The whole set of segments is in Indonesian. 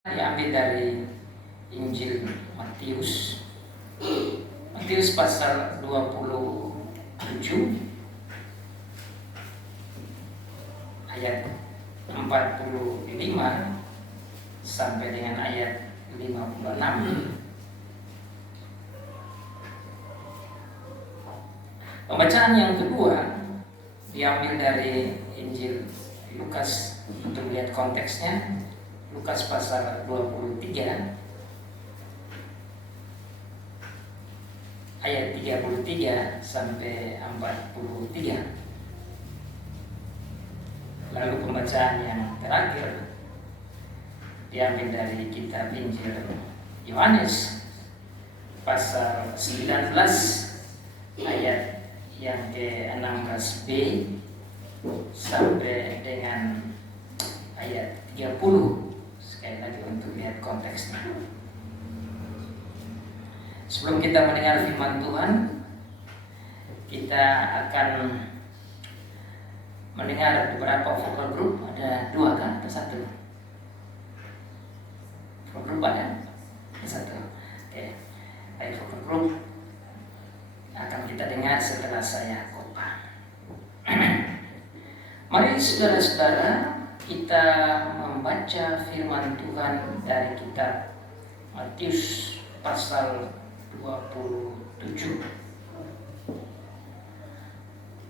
Diambil dari Injil Matius. Matius pasal 27 ayat 45 sampai dengan ayat 56. Pembacaan yang kedua diambil dari Injil Lukas. Untuk lihat konteksnya, Lukas pasal 23 ayat 33 sampai 43. Lalu pembacaan yang terakhir diambil dari kitab Injil Yohanes pasal 19 ayat yang ke-16b sampai dengan ayat 30. Sekali lagi untuk lihat konteksnya. Sebelum kita mendengar firman Tuhan, kita akan mendengar beberapa vokal group. Ada dua kan? Atau satu? Vokal group ada? Satu. Oke. Baik, vokal group akan kita dengar setelah saya khotbah. Mari saudara-saudara, kita membaca firman Tuhan dari kitab Matius pasal 27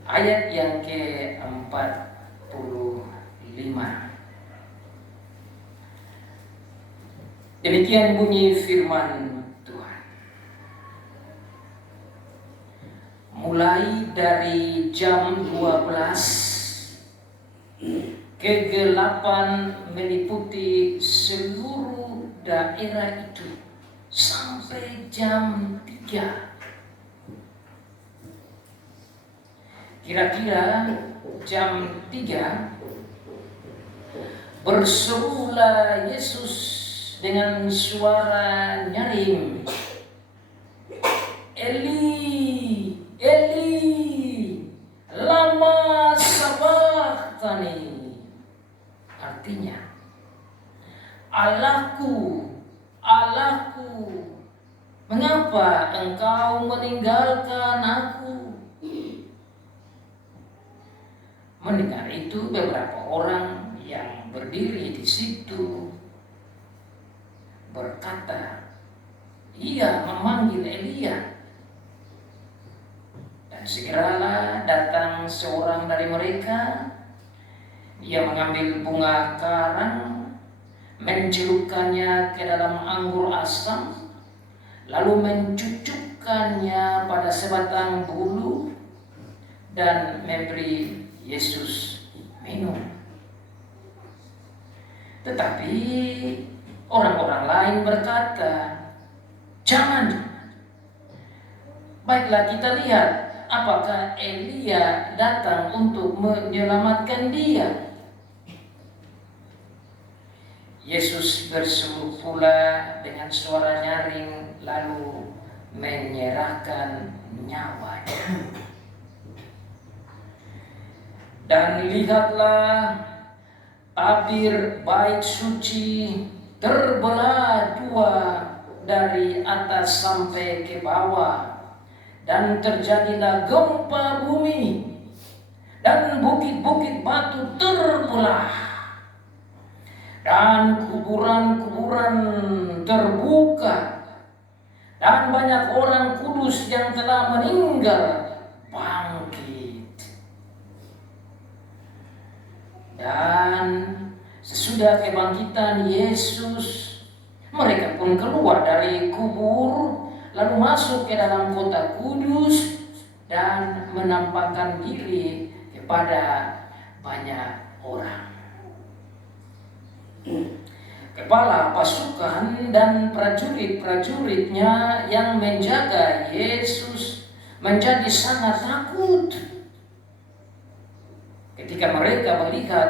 ayat yang ke-45. Demikian bunyi firman Tuhan. Mulai dari jam 12 kegelapan meliputi seluruh daerah itu sampai jam 3. Kira-kira jam 3 berserulah Yesus dengan suara nyaring, Eli, Eli, lama sabachthani. Artinya, Allahku, Allahku, mengapa engkau meninggalkan aku? Mendengar itu, beberapa orang yang berdiri di situ berkata, ia memanggil Elia. Dan segeralah datang seorang dari mereka. Ia mengambil bunga karang, mencelupkannya ke dalam anggur asam, lalu mencucukkannya pada sebatang bulu dan memberi Yesus minum. Tetapi orang-orang lain berkata, jangan. Baiklah, kita lihat apakah Elia datang untuk menyelamatkan dia. Yesus berseru pula dengan suara nyaring, lalu menyerahkan nyawanya. Dan lihatlah, tabir bait suci terbelah dua dari atas sampai ke bawah, dan terjadilah gempa bumi, dan bukit-bukit batu terbelah, dan kuburan-kuburan terbuka, dan banyak orang kudus yang telah meninggal bangkit. Dan sesudah kebangkitan Yesus, mereka pun keluar dari kubur, lalu masuk ke dalam kota kudus dan menampakkan diri kepada banyak orang. Kepala pasukan dan prajurit-prajuritnya yang menjaga Yesus menjadi sangat takut ketika mereka melihat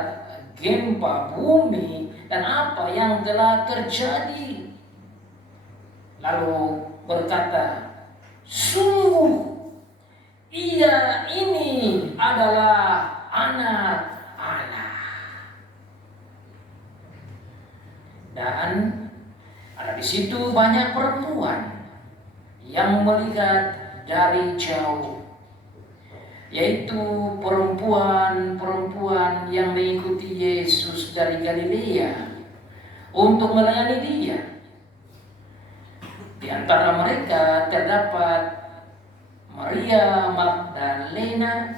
gempa bumi dan apa yang telah terjadi. Lalu berkata, sungguh ia ini adalah Anak Allah. Dan ada di situ banyak perempuan yang melihat dari jauh, yaitu perempuan-perempuan yang mengikuti Yesus dari Galilea untuk melayani Dia. Di antara mereka terdapat Maria Magdalena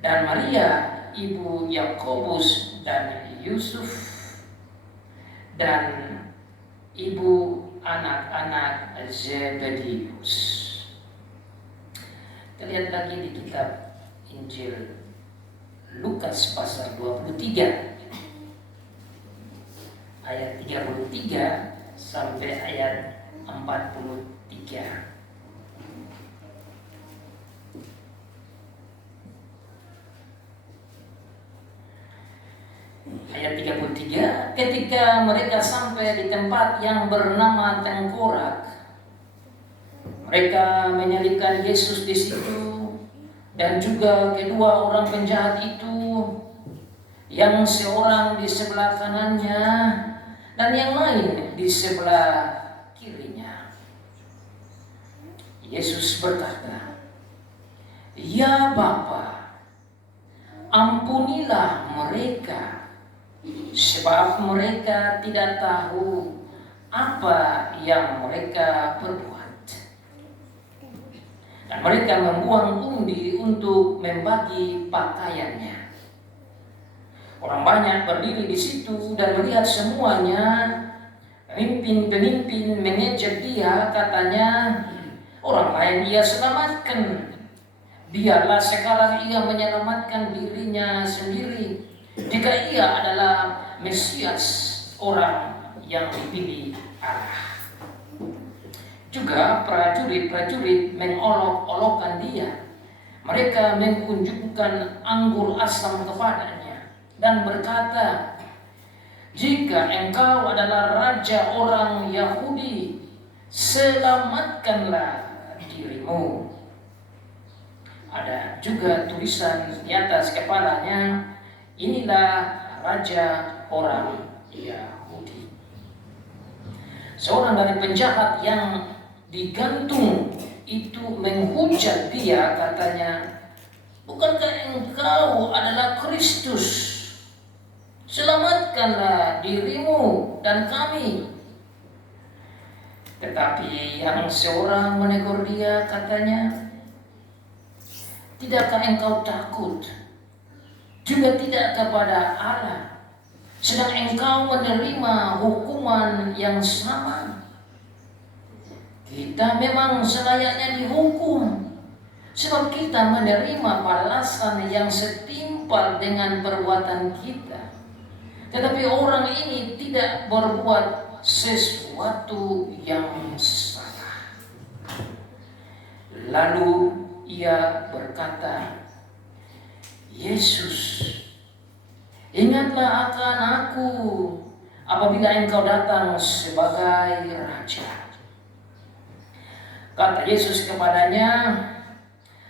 dan Maria ibu Yakobus dan Yusuf dan ibu anak-anak Zebedius. Kita lihat lagi di kitab Injil Lukas pasal 23 ayat 33 sampai ayat 43. Ayat 33, ketika mereka sampai di tempat yang bernama Tengkorak, mereka menyalibkan Yesus di situ, dan juga kedua orang penjahat itu, yang seorang di sebelah kanannya dan yang lain di sebelah kirinya. Yesus berkata, "Ya Bapa, ampunilah mereka, sebab mereka tidak tahu apa yang mereka perbuat." Dan mereka membuang undi untuk membagi pakaiannya. Orang banyak berdiri di situ dan melihat semuanya. Pemimpin-pemimpin mengejek Dia, katanya, "Orang lain Ia selamatkan. Biarlah sekarang Ia menyelamatkan dirinya sendiri, jika Ia adalah Mesias, orang yang dipilih Allah." Juga prajurit-prajurit mengolok-olokkan Dia. Mereka mengunjukkan anggur asam kepadanya dan berkata, "Jika Engkau adalah raja orang Yahudi, selamatkanlah dirimu." Ada juga tulisan di atas kepalanya, "Inilah raja orang Yahudi." Seorang dari penjahat yang digantung itu menghujat Dia, katanya, "Bukankah Engkau adalah Kristus? Selamatkanlah dirimu dan kami." Tetapi yang seorang menegur Dia, katanya, "Tidakkah engkau takut juga tidak kepada Allah, sedang engkau menerima hukuman yang sama? Kita memang selayaknya dihukum, sebab kita menerima balasan yang setimpal dengan perbuatan kita. Tetapi orang ini tidak berbuat sesuatu yang salah." Lalu Ia berkata, "Yesus, ingatlah akan aku apabila Engkau datang sebagai Raja." Kata Yesus kepadanya,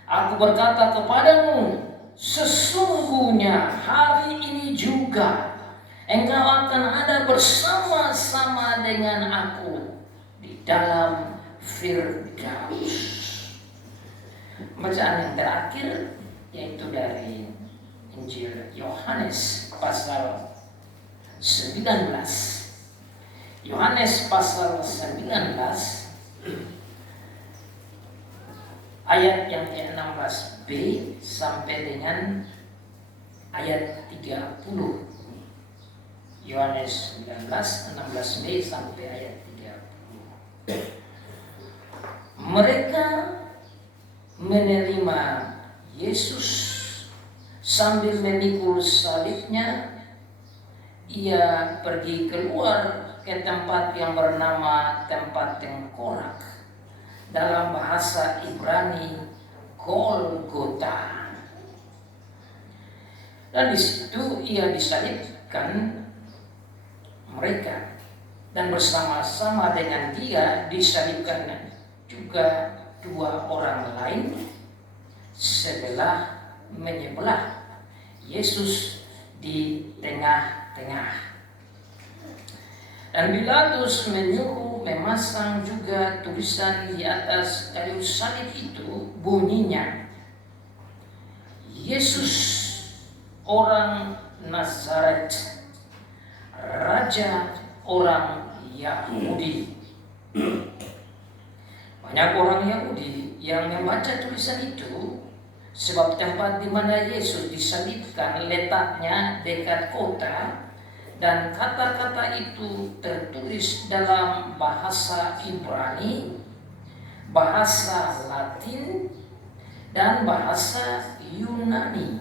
"Aku berkata kepadamu, sesungguhnya hari ini juga engkau akan ada bersama-sama dengan aku di dalam Firdaus." Bacaan yang terakhir yaitu dari Injil Yohanes pasal 19. Yohanes pasal 19 ayat yang ke-16b sampai dengan ayat 30. Yohanes 19, 16b sampai ayat 30. Mereka menerima Yesus sambil memikul salibnya. Ia pergi keluar ke tempat yang bernama tempat Tengkorak, dalam bahasa Ibrani Golgota. Dan di situ Ia disalibkan mereka, dan bersama-sama dengan Dia disalibkan juga dua orang lain sebelah menyebelah, Yesus di tengah-tengah. Dan Pilatus menyuruh memasang juga tulisan di atas kayu salib itu, bunyinya, Yesus orang Nazaret, Raja orang Yahudi. Banyak orang Yahudi yang membaca tulisan itu, sebab tempat di mana Yesus disalibkan letaknya dekat kota, dan kata-kata itu tertulis dalam bahasa Ibrani, bahasa Latin, dan bahasa Yunani.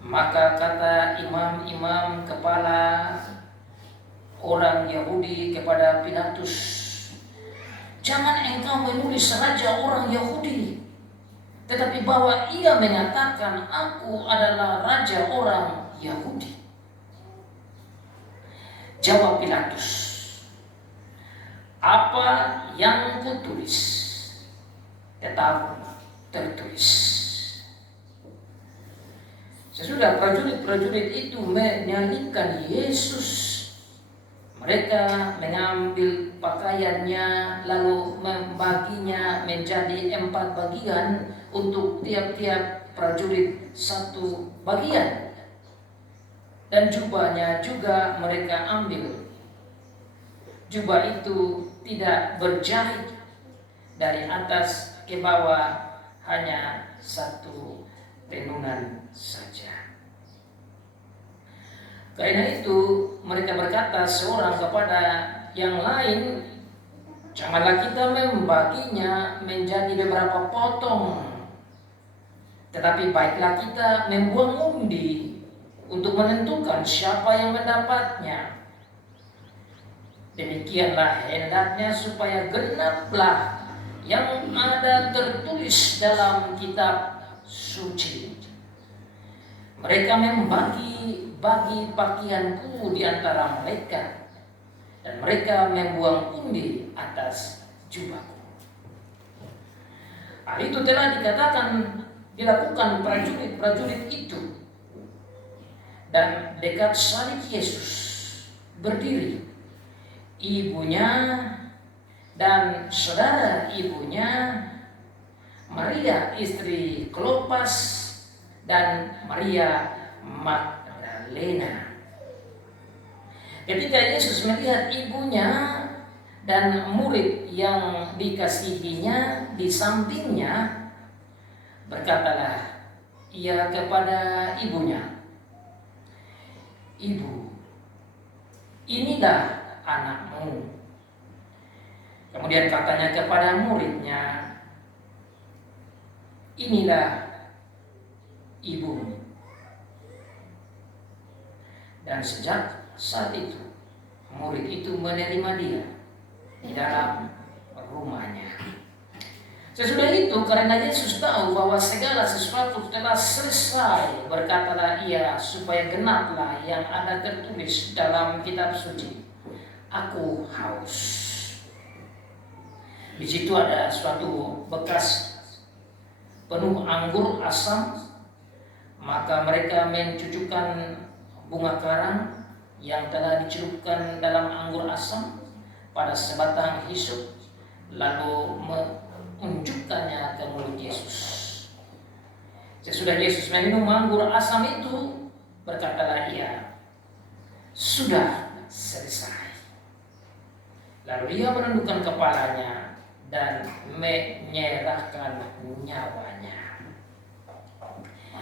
Maka kata imam-imam kepala orang Yahudi kepada Pilatus, "Jangan engkau menulis Raja orang Yahudi, tetapi bahwa ia menyatakan aku adalah Raja orang Yahudi." Jawab Pilatus, "Apa yang kutulis tetap tertulis." Sesudah prajurit-prajurit itu menyanyikan Yesus, mereka mengambil pakaiannya lalu membaginya menjadi 4 bagian, untuk tiap-tiap prajurit 1 bagian. Dan jubahnya juga mereka ambil. Jubah itu tidak berjahit, dari atas ke bawah hanya 1 tenunan saja. Karena itu mereka berkata seorang kepada yang lain, "Janganlah kita membaginya menjadi beberapa potong, tetapi baiklah kita membuang undi untuk menentukan siapa yang mendapatnya. Demikianlah hendaknya supaya genaplah yang ada tertulis dalam kitab suci. Mereka membagi-bagi pakaianku di antara mereka, dan mereka membuang undi atas jubahku." Hal itu telah dilakukan prajurit-prajurit itu. Dan dekat salib Yesus berdiri ibunya dan saudara ibunya, Maria istri Klopas dan Maria Magdalena. Ketika Yesus melihat ibunya dan murid yang dikasihinya di sampingnya, berkatalah ia kepada ibunya, "Ibu, inilah anakmu." Kemudian katanya kepada muridnya, "Inilah ibumu." Dan sejak saat itu murid itu menerima dia di dalam rumahnya. Sesudah itu, karena Yesus tahu bahwa segala sesuatu telah selesai, berkatalah ia supaya genaplah yang ada tertulis dalam kitab suci, "Aku haus." Di situ ada suatu bekas penuh anggur asam, maka mereka mencucukkan bunga karang yang telah dicelupkan dalam anggur asam pada sebatang hisop, lalu menunjukkannya ke mulut Yesus. Sesudah Yesus meminum anggur asam itu, berkatalah ia, "Sudah selesai." Lalu ia menundukkan kepalanya dan menyerahkan nyawanya.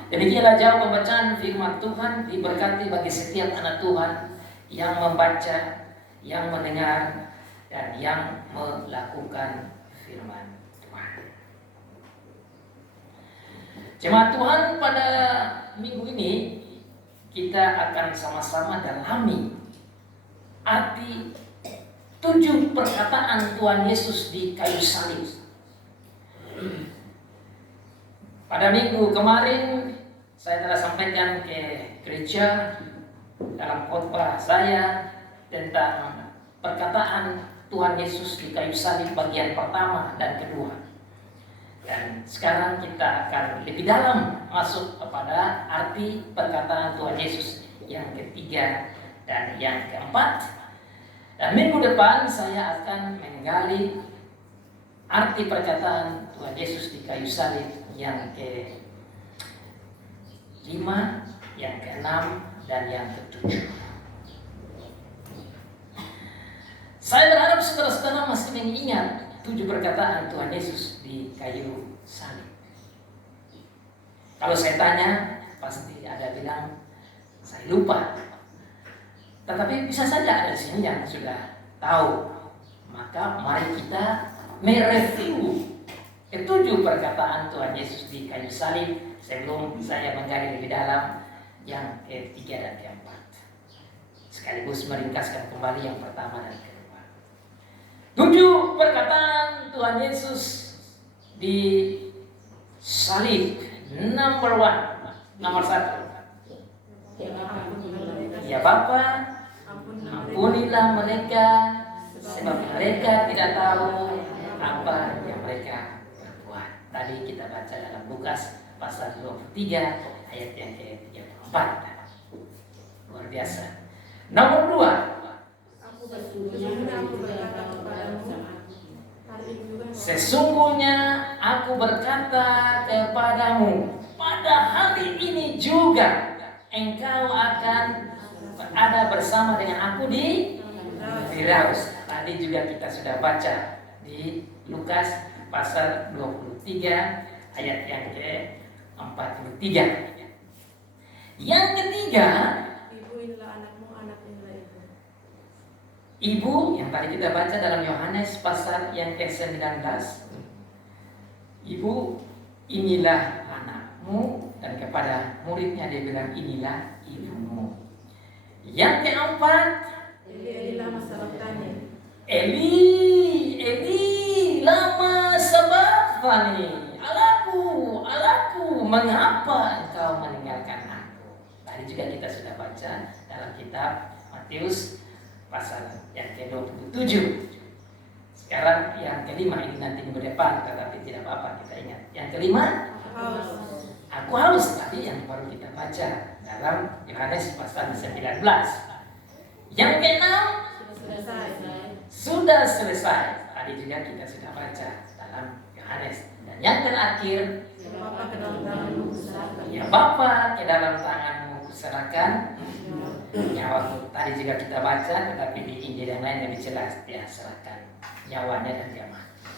Demikianlah jauh pembacaan firman Tuhan. Diberkati bagi setiap anak Tuhan yang membaca, yang mendengar, dan yang melakukan firman Tuhan. Jemaat Tuhan, pada minggu ini kita akan sama-sama dalami arti 7 perkataan Tuhan Yesus di kayu salib. Pada minggu kemarin saya telah sampaikan ke gereja dalam khotbah saya tentang perkataan Tuhan Yesus di kayu salib bagian pertama dan kedua. Dan sekarang kita akan lebih dalam masuk kepada arti perkataan Tuhan Yesus yang ketiga dan yang keempat. Dan minggu depan saya akan menggali arti perkataan Tuhan Yesus di kayu salib yang ke-5, yang ke-6, dan yang ke-7. Saya berharap saudara-saudara masih mengingat 7 perkataan Tuhan Yesus di kayu salib. Kalau saya tanya, pasti ada bilang, saya lupa. Tetapi bisa saja ada di sini yang sudah tahu. Maka mari kita mereview ke-7 perkataan Tuhan Yesus di kayu salib sebelum saya menggali lebih dalam yang ke-3 dan ke-4. Sekaligus meringkaskan kembali yang pertama dan kedua. 7 perkataan Tuhan Yesus di salib. Nomor 1. Ya Bapa, ampunilah mereka, sebab mereka tidak tahu apa yang mereka berbuat. Tadi kita baca dalam Lukas pasal 23 ayat yang ke-34. Luar biasa. Nomor 2. Sesungguhnya aku berkata kepadamu, pada hari ini juga engkau akan berada bersama dengan aku di Firaus. Tadi juga kita sudah baca di Lukas pasal 23 ayat yang ke-43. Yang ketiga, Ibu yang tadi kita baca dalam Yohanes pasal yang ke-19. Ibu, inilah anakmu, dan kepada muridnya dia bilang inilah ibumu. Yang keempat, Eli, lama sabachthani. Allahku, mengapa engkau meninggalkan aku? Tadi juga kita sudah baca dalam kitab Matius pasal yang ke-27. Sekarang yang ke-5 ini nanti minggu depan, tetapi tidak apa-apa kita ingat. Yang ke-5, aku haus, tadi yang baru kita baca dalam Yohanes pasal 19. Yang ke-6, sudah selesai. Tadi juga kita sudah baca dalam Yohanes. Dan yang terakhir, ya Bapa, ke dalam tanganmu kuserahkan nyawaku. Tadi juga kita baca, tetapi di Injil yang lain lebih jelas, dia serahkan nyawanya dan dia mati.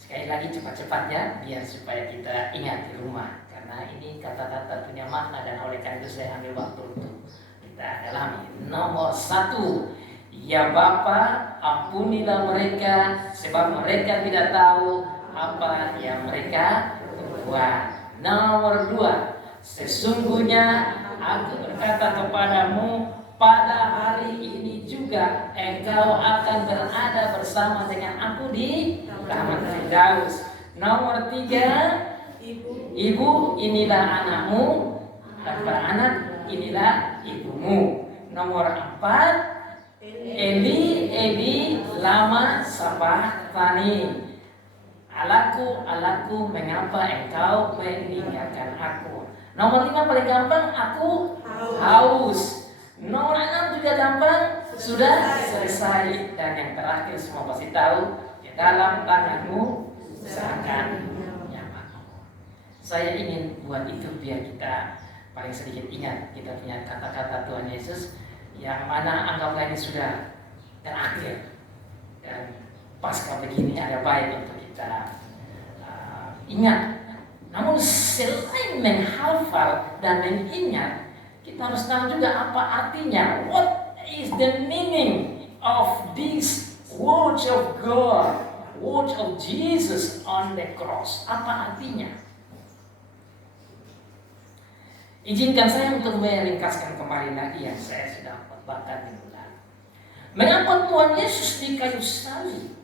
Sekali lagi cepat-cepat ya, biar supaya kita ingat di rumah, karena ini kata-kata punya makna dan oleh karena itu saya ambil waktu untuk kita dalami. Nomor 1, ya Bapa, ampunilah mereka, sebab mereka tidak tahu apa yang mereka berbuat. Nomor 2, sesungguhnya aku berkata kepadamu, pada hari ini juga engkau akan berada bersama dengan aku di taman Firdaus. Nomor 3, Ibu, inilah anakmu, dan para anak, inilah ibumu. Nomor 4, Eli, lama sabachthani. Allahku, mengapa engkau meninggalkan aku? Nomor 5 paling gampang, aku haus. Nomor 6 juga gampang, sudah selesai. Dan yang terakhir semua pasti tahu, di dalam tanganmu serahkan nyawaku. Saya ingin buat itu biar kita paling sedikit ingat kita punya kata-kata Tuhan Yesus yang mana anggaplah ini sudah terakhir. Dan pasca begini ada baik untuk kita ingat. Namun selain menghafal dan mengingat, kita harus tahu juga apa artinya. What is the meaning of this words of God, words of Jesus on the cross? Apa artinya? Izinkan saya untuk meringkaskan kembali lagi yang saya sudah khotbahkan minggu lalu. Mengapa Tuhan Yesus di kayu salib?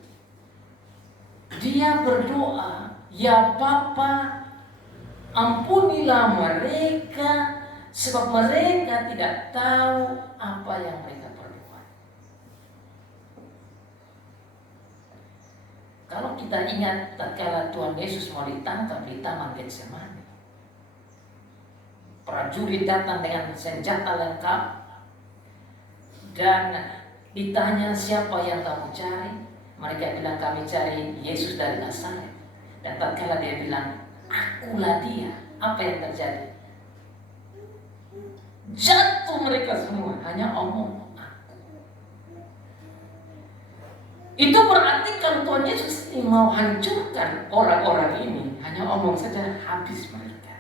Dia berdoa, ya Bapa, ampunilah mereka, sebab mereka tidak tahu apa yang mereka perbuat. Kalau kita ingat tatkala Tuhan Yesus mau ditangkap di Taman Getsemani, prajurit datang dengan senjata lengkap, Dan ditanya siapa yang kamu cari, mereka bilang kami cari Yesus dari Nazaret. Dan tatkala dia bilang akulah dia, apa yang terjadi? Jatuh mereka semua, hanya omong aku. Itu berarti kalau Tuhan Yesus ini mau hancurkan orang-orang ini, hanya omong saja habis mereka.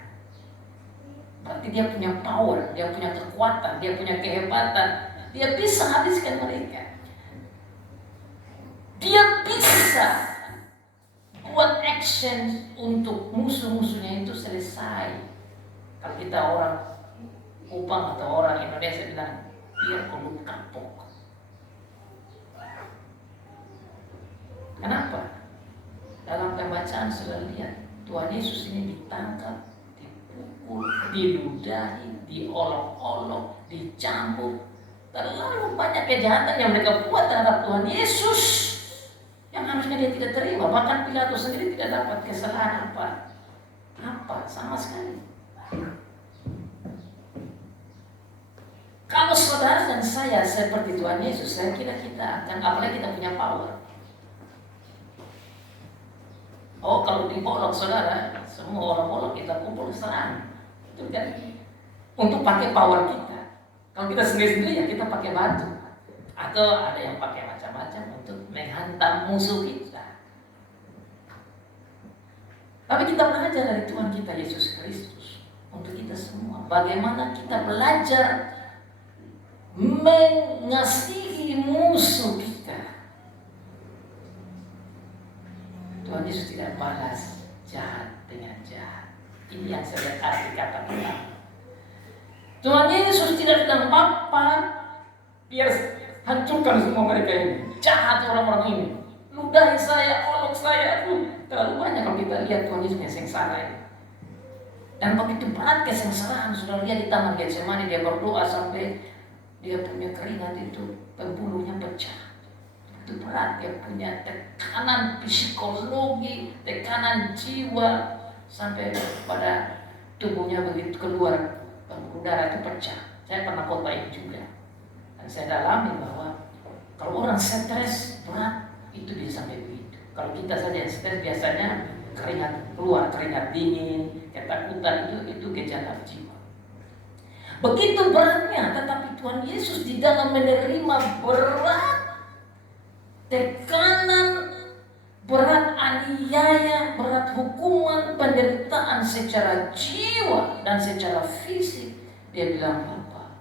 Berarti dia punya power, dia punya kekuatan, dia punya kehebatan, dia bisa habiskan mereka. Dia bisa buat action untuk musuh-musuhnya itu selesai. Kalau kita orang Kupang atau orang Indonesia bilang dia kulit kapok. Kenapa? Dalam pembacaan sudah lihat Tuhan Yesus ini ditangkap, dipukul, diludahi, diolok-olok, dicambuk. Terlalu banyak kejahatan yang mereka buat terhadap Tuhan Yesus yang harusnya dia tidak terima. Bahkan Pilatus sendiri tidak dapat kesalahan apa sama sekali. Kalau saudara dan saya seperti Tuhan Yesus, saya kira kita akan, apalagi kita punya power. Oh, kalau dibolok saudara, semua orang bolok kita kumpul serang. Itu kan untuk pakai power kita. Kalau kita sendiri-sendiri ya kita pakai batu. Atau ada yang pakai macam-macam untuk menghantam musuh kita. Tapi kita belajar dari Tuhan kita Yesus Kristus. Untuk kita semua, bagaimana kita belajar mengasihi musuh kita. Tuhan Yesus tidak balas jahat dengan jahat. Ini yang saya arti kata pertama. Tuhan Yesus tidak bilang Bapa biar hancurkan semua mereka ini, jahat orang-orang ini, ludahi saya, olok saya. Terlalu banyak kalau kita lihat Tuhan Yesus yang sengsara ini. Dan begitu berat kesengsaraan. Sudah lihat di Taman Getsemani dia berdoa sampai dia punya keringat itu pembuluhnya pecah. Itu berat, dia punya tekanan psikologi, tekanan jiwa, sampai pada tubuhnya begitu keluar pembuluh darah itu pecah. Saya pernah khotbah itu juga, dan saya dalami bahwa kalau orang stres berat itu bisa sampai begitu. Kalau kita saja yang stres biasanya keringat keluar, keringat dingin, ketakutan, itu gejala jiwa. Begitu beratnya, tetapi Tuhan Yesus di dalam menerima berat tekanan, berat aniaya, berat hukuman, penderitaan secara jiwa dan secara fisik, dia bilang, Bapa,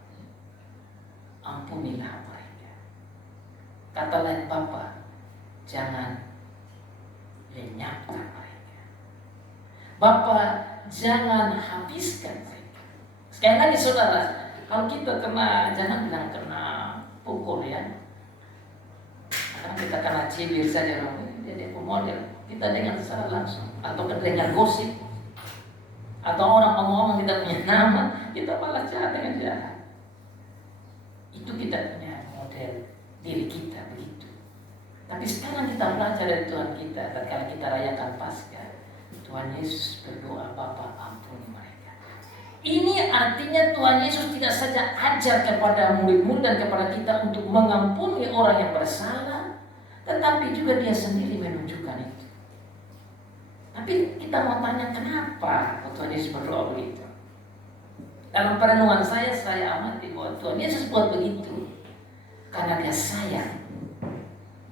ampunilah mereka. Kata lain, Bapa, jangan lenyapkan mereka. Bapa, jangan habiskan mereka. Sekali lagi saudara, kalau kita kena, jangan bilang kena pukul ya. Karena kita kena cibir saja orang jadi pemodel. Kita dengar secara langsung atau dengar gosip atau orang ngomong kita punya nama, kita malah jahat dengan jahat. Itu kita punya model diri kita begitu. Tapi sekarang kita belajar dari Tuhan kita. Tatkala kita rayakan Paskah, Tuhan Yesus berdoa, Bapa ampuni mereka. Ini artinya Tuhan Yesus tidak saja ajar kepada murid-murid dan kepada kita untuk mengampuni orang yang bersalah, tetapi juga dia sendiri menunjukkan itu. Tapi kita mau tanya kenapa Tuhan Yesus berdoa begitu? Dalam perenungan saya amati bahwa Tuhan Yesus buat begitu karena dia sayang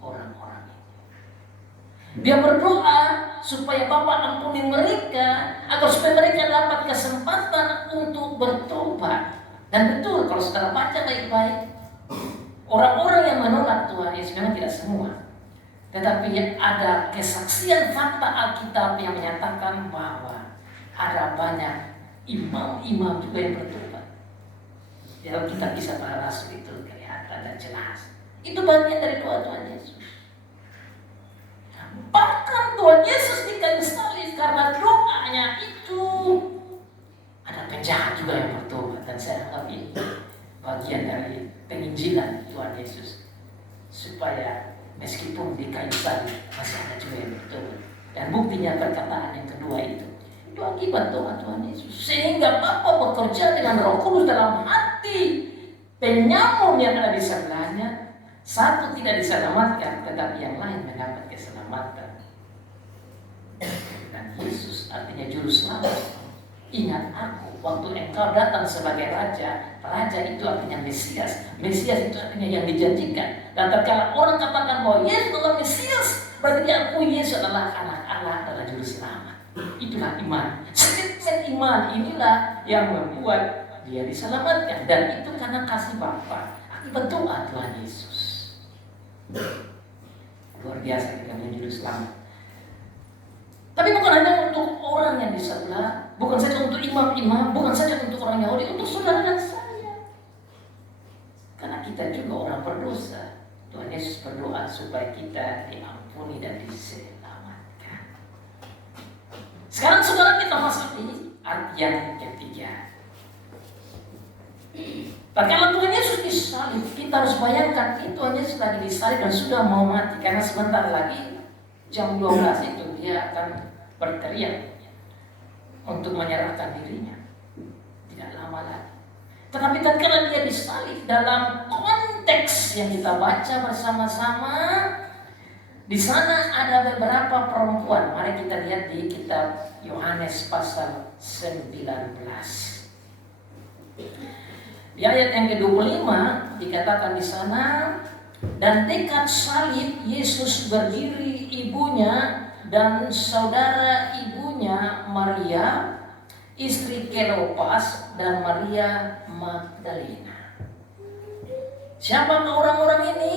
orang-orang ini. Dia berdoa supaya Bapa ampuni mereka, agar supaya mereka dapat kesempatan untuk bertobat. Dan betul kalau saudara baca baik-baik, orang-orang yang menolak Tuhan Yesus memang tidak semua, tetapi ada kesaksian fakta Alkitab yang menyatakan bahwa ada banyak imam-imam juga yang bertobat. Dalam kitab Kisah Para Rasul itu kelihatan dan jelas. Itu bagian dari doa Tuhan Yesus. Bahkan Tuhan Yesus di kayu salib karena doanya itu ada penjahat juga yang bertobat. Dan saya anggap ini bagian dari penginjilan Tuhan Yesus, supaya meskipun di kayu salib masih ada juga yang bertobat. Dan buktinya perkataan yang kedua itu akibat doa Tuhan Yesus, sehingga Bapa bekerja dengan Roh Kudus dalam hati penyamun yang ada di sebelahnya, satu tidak diselamatkan, tetapi yang lain mendapat keselamatan. Dan Yesus artinya juru selamat. Ingat aku, waktu engkau datang sebagai raja, raja itu artinya Mesias. Mesias itu artinya yang dijanjikan. Dan tatkala orang katakan bahwa Yesus adalah Mesias, berarti dia akui Yesus adalah anak Allah, adalah juru selamat. Itulah iman. Statement iman inilah yang membuat dia diselamatkan. Dan itu karena kasih Bapa akibat doa Tuhan Yesus. Luar biasa kita punya juru selamat. Tapi bukan hanya untuk orang yang di sebelah, bukan saja untuk imam-imam, bukan saja untuk orang Yahudi, untuk saudara dan saya. Karena kita juga orang berdosa. Tuhan Yesus berdoa supaya kita diampuni dan diselamatkan. Sekarang saudara kita masuk di artian ketiga. Tatkala Tuhan Yesus disalib, kita harus bayangkan Tuhan Yesus lagi disalib dan sudah mau mati. Karena sebentar lagi jam 12 itu dia akan berteriak untuk menyerahkan dirinya. Tidak lama lagi. Tetapi tatkala dia disalib, dalam konteks yang kita baca bersama-sama, di sana ada beberapa perempuan. Mari kita lihat di kitab Yohanes pasal 19. Di ayat yang ke-25 dikatakan di sana, dan dekat salib Yesus berdiri ibunya dan saudara ibunya Maria, istri Kleopas, dan Maria Magdalena. Siapa orang-orang ini?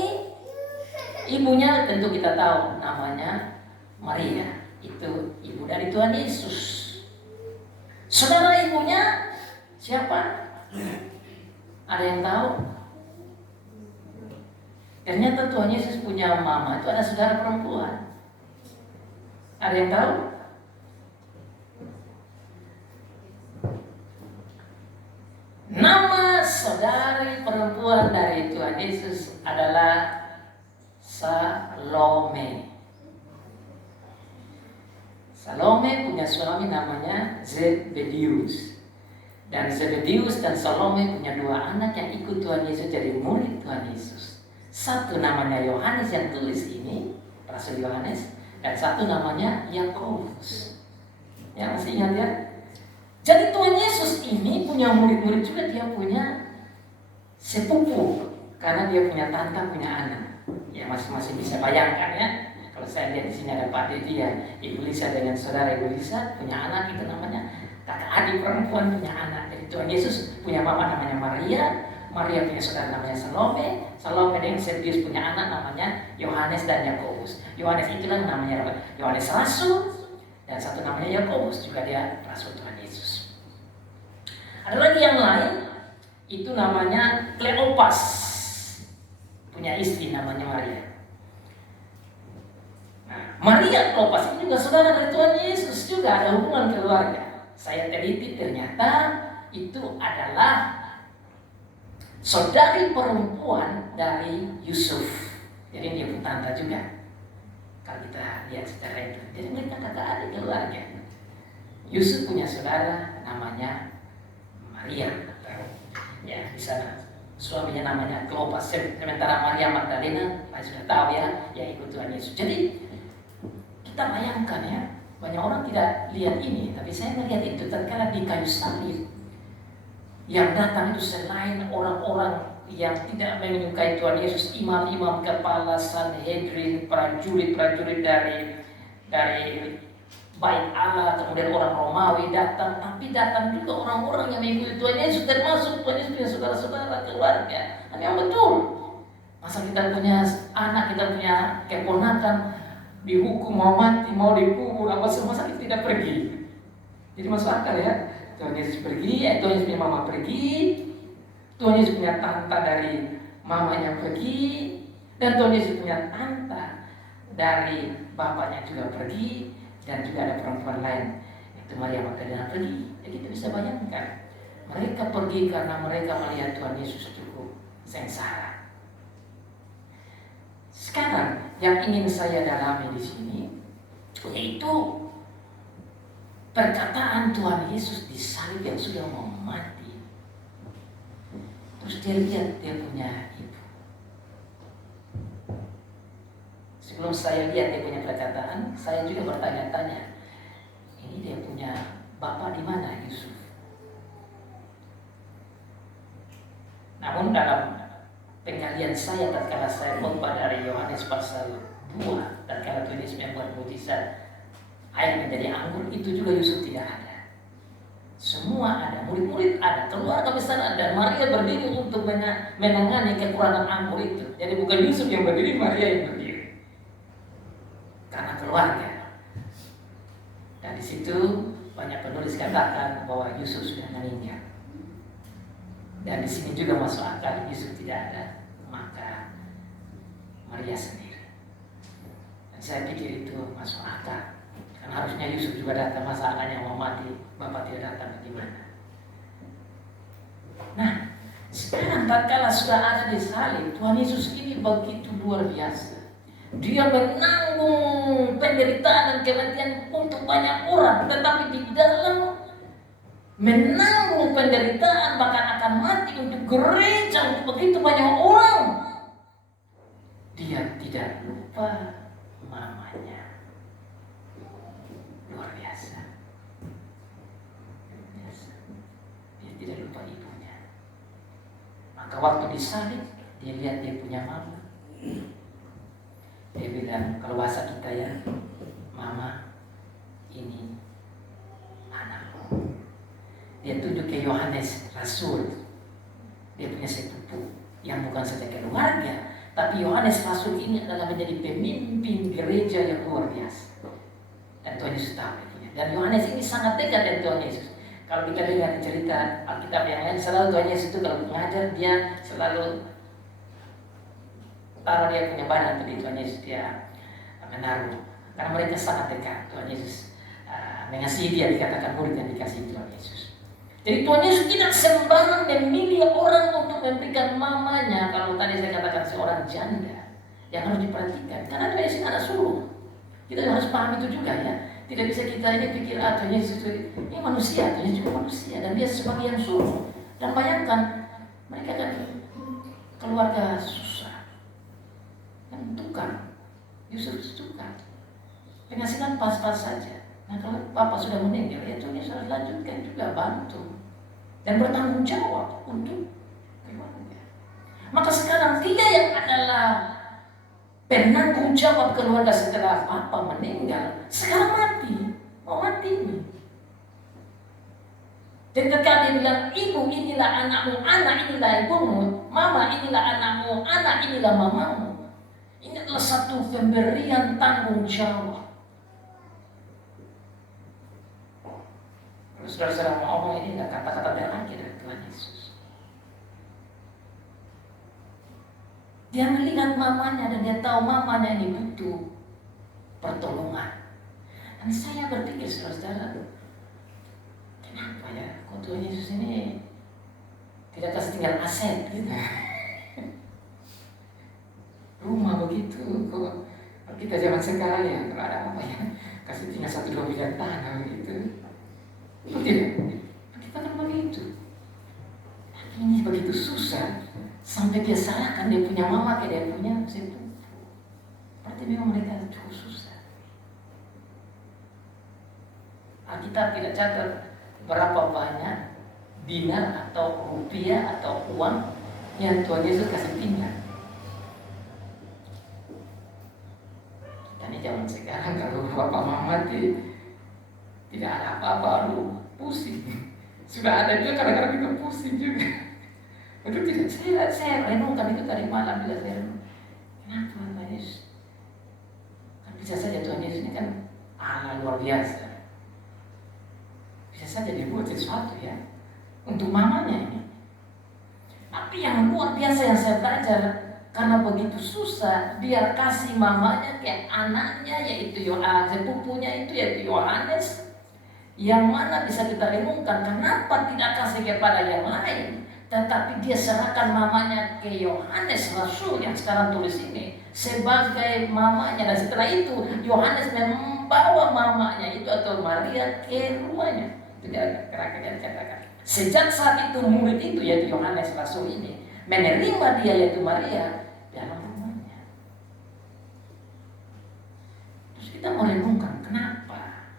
Ibunya tentu kita tahu, namanya Maria. Itu ibu dari Tuhan Yesus. Saudara ibunya siapa? Ada yang tahu? Ternyata Tuhan Yesus punya mama, itu ada saudara perempuan. Ada yang tahu? Nama saudari perempuan dari Tuhan Yesus adalah Salome. Salome punya suami namanya Zebedius. Dan Zebedius dan Salome punya dua anak yang ikut Tuhan Yesus jadi murid Tuhan Yesus. Satu namanya Yohanes yang tulis ini, Rasul Yohanes, dan satu namanya Yakobus. Ya, masih ingat ya? Jadi Tuhan Yesus ini punya murid-murid juga, dia punya sepupu, karena dia punya tante, punya anak. Ya, masing-masing bisa bayangkan ya. Kalau saya lihat di sini ada Pak Dedi ya, Ibu Lisa dengan saudara Ibu Lisa punya anak, itu namanya kakak adik perempuan punya anak. Jadi Tuhan Yesus punya mama namanya Maria, Maria punya saudara namanya Salome, Salome dengan Zebedius punya anak namanya Yohanes dan Yakobus. Yohanes itulah namanya Yohanes Rasul, dan satu namanya Yakobus, juga dia Rasul Tuhan Yesus. Ada lagi yang lain, itu namanya Kleopas, punya istri namanya Maria. Nah, Maria Kleopas ini juga saudara dari Tuhan Yesus, juga ada hubungan keluarga. Saya teliti ternyata itu adalah saudari perempuan dari Yusuf. Jadi dia pun tante juga. Kalau kita lihat secara itu, jadi mereka kakak adik keluarga. Yusuf punya saudara namanya Maria. Ya, di sana suaminya namanya Kleopas. Sementara Maria Magdalena, saya sudah tahu ya, ikut Tuhan Yesus. Jadi kita bayangkan ya, banyak orang tidak lihat ini, tapi saya melihat itu tatkala di kayu salib. Yang datang itu selain orang-orang yang tidak menyukai Tuhan Yesus, imam-imam kepala Sanhedrin, prajurit-prajurit dari Bait Allah, kemudian orang Romawi datang, tapi datang juga orang-orang yang mengikuti Tuhan Yesus, termasuk Tuhan Yesus punya saudara-saudara keluarga. Dan yang betul, masa kita punya anak, kita punya keponakan dihukum mau mati, mau dikubur, apa semua sakit tidak pergi. Jadi masuk akal ya. Tuhan Yesus pergi, Tuhan Yesus punya mama pergi, Tuhan Yesus punya tante dari mamanya pergi, dan Tuhan Yesus punya tante dari bapaknya juga pergi, dan juga ada perempuan lain, itu Maria Magdalena pergi. Jadi kita bisa bayangkan, mereka pergi karena mereka melihat Tuhan Yesus cukup sengsara. Sekarang yang ingin saya dalami di sini yaitu perkataan Tuhan Yesus disalib yang sudah mau mati. Terus dia lihat dia punya ibu. Sebelum saya lihat dia punya perkataan, saya juga bertanya-tanya, ini dia punya bapak di mana, Yusuf? Namun dalam penggalian saya tatkala saya khotbah dari Yohanes pasal 2, tatkala Tuhan Yesus membuat mukjizat air menjadi anggur, itu juga Yusuf tidak ada. Semua ada, murid-murid ada, keluarga besar ada, dan Maria berdiri untuk menangani kekurangan anggur itu. Jadi bukan Yusuf yang berdiri, Maria yang berdiri. Karena keluarga. Dan di situ banyak penulis katakan bahwa Yusuf sudah meninggal. Dan di sini juga masuk akal, Yusuf tidak ada, maka Maria sendiri. Dan saya pikir itu masuk akal. Kan harusnya Yusuf juga datang, masa anaknya mau mati, bapak tidak datang, bagaimana? Nah, sekarang tatkala sudah ada di salib, Tuhan Yesus ini begitu luar biasa. Dia menanggung penderitaan dan kematian untuk banyak orang, tetapi di dalam menanggung penderitaan bahkan akan mati untuk gereja, untuk begitu banyak orang, dia tidak lupa mamanya. Luar biasa. Dia tidak lupa ibunya. Maka waktu disalib, dia lihat dia punya mama. Dia bilang, kalau bahasa kita ya, mama, ini anakku. Dia tunjuk ke Yohanes, Rasul. Dia punya sepupu yang bukan saja keluarga, tapi Yohanes Rasul ini adalah menjadi pemimpin gereja yang luar biasa. Dan Tuhan Yesus tahu itu. Dan Yohanes ini sangat dekat dengan Tuhan Yesus. Kalau kita dengar cerita Alkitab yang lain, selalu Tuhan Yesus itu kalau mengajar, dia selalu taruh dia punya badan di Tuhan Yesus, dia menaruh. Karena mereka sangat dekat. Tuhan Yesus mengasihi dia, dikatakan murid yang dikasihi Tuhan Yesus. Jadi Tuhan Yesus tidak sembarang memilih orang untuk memberikan mamanya. Kalau tadi saya katakan seorang janda yang harus diperhatikan, karena Tuhan Yesus ada suruh. Kita harus paham itu juga ya. Tidak bisa kita ini pikir Tuhan Yesus ini manusia, Tuhan Yesus juga manusia, dan dia sebagai yang suruh. Dan bayangkan mereka kan keluarga susah, kan tukang, Yusuf tukang, penghasilan pas-pas saja. Nah kalau Bapak sudah meninggal, ya Tuhan Yesus harus lanjutkan juga, bantu dan bertanggung jawab untuk keluarga. Maka sekarang dia yang adalah penanggung jawab keluarga setelah Papa meninggal, sekarang mau mati ini. Dan ketika dia bilang, ibu inilah anakmu, anak inilah ibumu, mama inilah anakmu, anak inilah mamamu. Ini adalah satu pemberian tanggung jawab. Kalau saudara-saudara mau ngomong, ini adalah kata-kata terakhir dari Tuhan Yesus. Dia melihat mamanya dan dia tahu mamanya ini butuh pertolongan. Dan saya berpikir, saudara-saudara, kenapa ya kok Tuhan Yesus ini tidak kasih tinggal aset gitu? Rumah begitu, kok kita zaman sekarang ya kalau ada apa ya kasih tinggal 1-2 miliar tanah begitu. Itu tidak, kita kan begitu. Tapi ini begitu susah sampai dia salahkan dia punya mama ke dia punya sepupu. Berarti memang mereka cukup susah. Alkitab tidak catat berapa banyak dinar atau rupiah atau uang yang Tuhan Yesus kasih tinggal. Kita ini zaman sekarang kalau bapak mama mati tidak ada apa-apa, lu pusing. Sudah ada juga kadang-kadang kita pusing juga. Itu tidak, saya renungkan itu tadi malam bila saya renung. Kenapa Tuhan Yesus? Kan bisa saja Tuhan Yesus ini kan Allah luar biasa. Bisa saja dibuat sesuatu ya untuk mamanya ini. Tapi yang luar biasa yang saya belajar, karena begitu susah, dia kasih mamanya ke anaknya, yaitu sepupunya itu yaitu Yohanes. Yang mana bisa kita renungkan, kenapa tidak kasih kepada yang lain, tetapi dia serahkan mamanya ke Yohanes Rasul yang sekarang tulis ini sebagai mamanya. Dan setelah itu Yohanes membawa mamanya itu atau Maria ke rumahnya. Itu kira-kira dikatakan. Sejak saat itu murid itu yaitu Yohanes Rasul ini menerima dia yaitu Maria dalam rumahnya. Terus kita mau renungkan kenapa?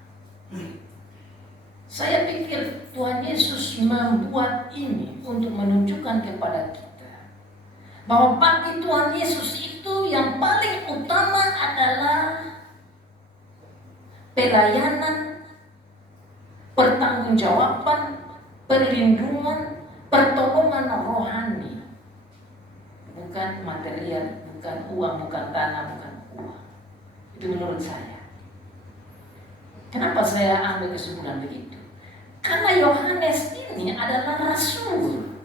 Saya pikir Tuhan Yesus membuat ini untuk menunjukkan kepada kita bahwa bagi Tuhan Yesus itu yang paling utama adalah pelayanan, pertanggungjawaban, perlindungan, pertolongan rohani. Bukan material, bukan uang, bukan tanah, bukan uang. Itu menurut saya. Kenapa saya ambil kesimpulan begitu? Karena Yohanes ini adalah rasul.